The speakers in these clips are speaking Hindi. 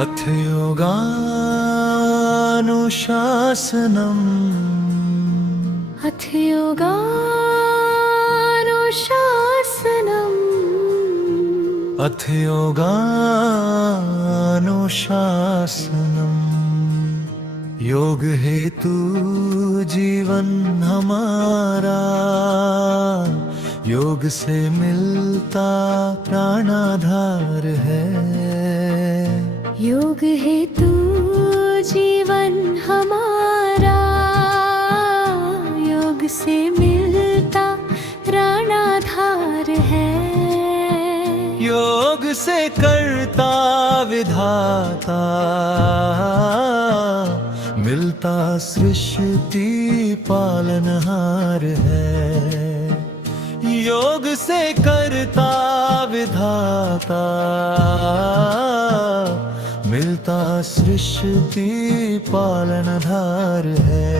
अथ योगानुशासनम् अथ योगानुशासनम् अथ योगानुशासनम् योग हेतु जीवन हमारा, योग से मिलता प्राणाधार है। योग हेतु जीवन हमारा, योग से मिलता प्राणाधार है। योग से करता विधाता, मिलता सृष्टि पालनहार है। योग से करता विधाता, मिलता सृष्टि पालनहार है।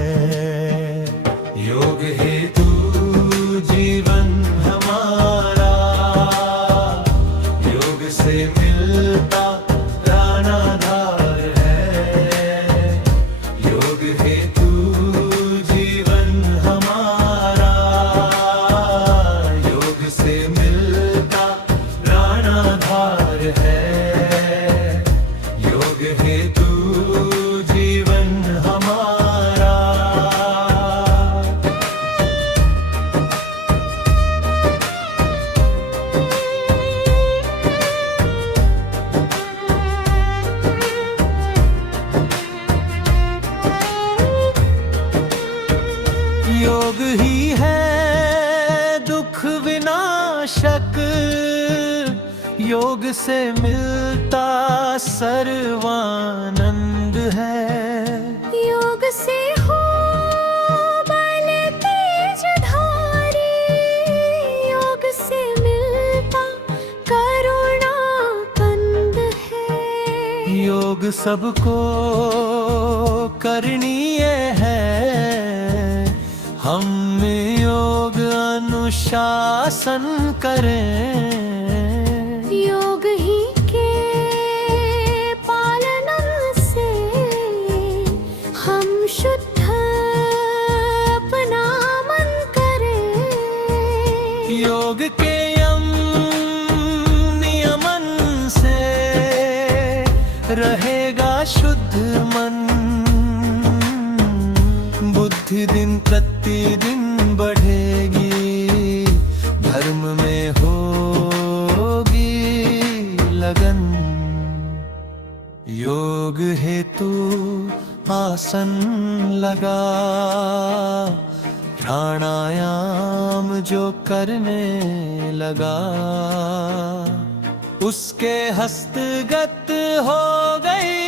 योग हेतु जीवन हमारा, योग से मिलता प्राणाधार है। योग हेतु जीवन हमारा, योग से मिलता प्राणाधार है। योग हेतु जीवन हमारा। योग ही है दुख विनाशक, योग से मिलता सर्वानंद है। योग से हो बल तेजधारी, योग से मिलता करुणा कंद है। योग सबको करणीय है, हम योग अनुशासन करें। योग ही के पालन से हम शुद्ध अपना मन करें। योग के यम नियमन से रहेगा शुद्ध मन। बुद्धि दिन प्रतिदिन बढ़ेगी, धर्म में होगी लगन। योग हेतु आसन लगा, प्राणायाम जो करने लगा, उसके हस्तगत हो गई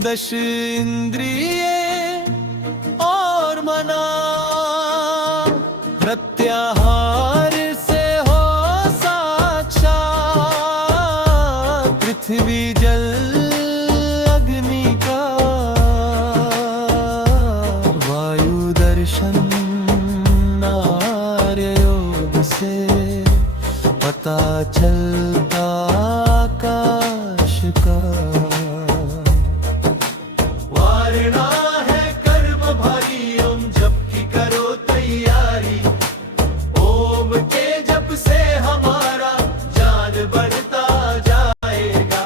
10 इंद्रिय और मना। प्रत्याहार से हो साक्षात पृथ्वी जल अग्नि का। वायु दर्शन आर्य योग से पता चलता आकाश का। वारणा है कर्म भारी, ओम जप की करो तैयारी। ओम के जप से हमारा जान बढ़ता जाएगा।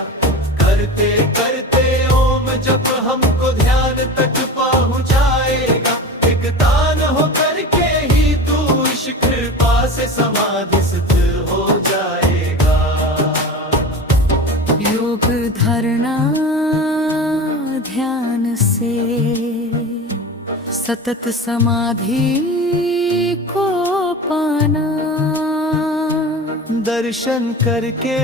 करते करते ओम जप हमको ध्यान तक पहुंचाएगा। एक तान हो करके ही तू इस कृपा से समाधिस्थ हो जाएगा। योग धारणा ध्यान से सतत समाधि को पाना। दर्शन करके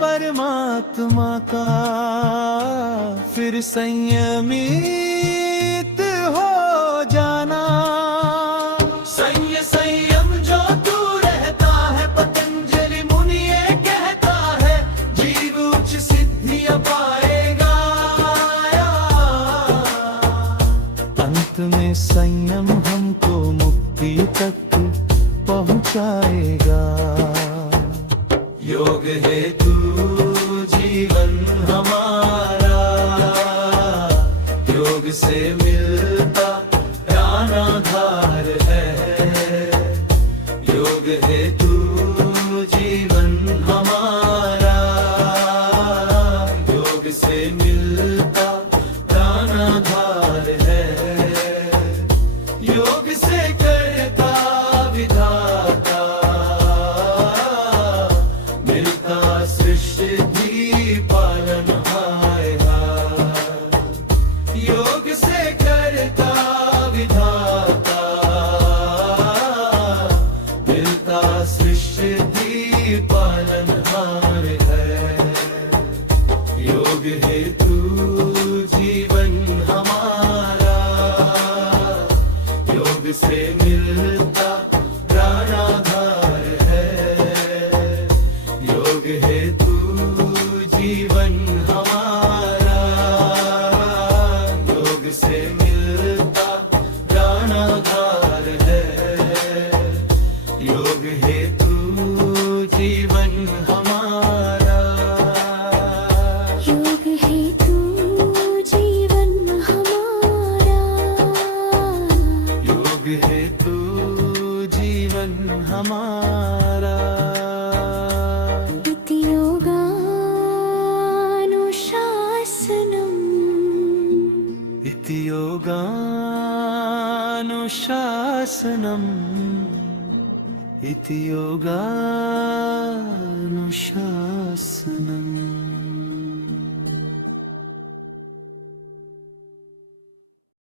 परमात्मा का फिर संयमित हो जाना। संयम जो तू रहता है, पतंजलि मुनि ये कहता है, जीव उच्च सिद्धियां पाएगा। अंत में संयम हमको मुक्ति तक पहुंचाएगा। योग हेतु से मिलता प्राणाधार है, योग हेतु जीवन हमारा, योग से मिलता प्राणाधार है, योग से करता विधाता, मिलता सृष्टि पालनहार, योग से करता विधाता, मिलता सृष्टि पालनहार है, योग हेतु जीवन हमारा, योग से मिलता प्राणाधार है, योग हेतु जीवन हमारा, योग से मिलता प्राणाधार है, योग हेतु जीवन हमारा, योग हेतु जीवन हमारा, योग हेतु जीवन हमारा। इति योगानुशासनम्, इति योगानुशासनम्, इति योगानुशासनम्।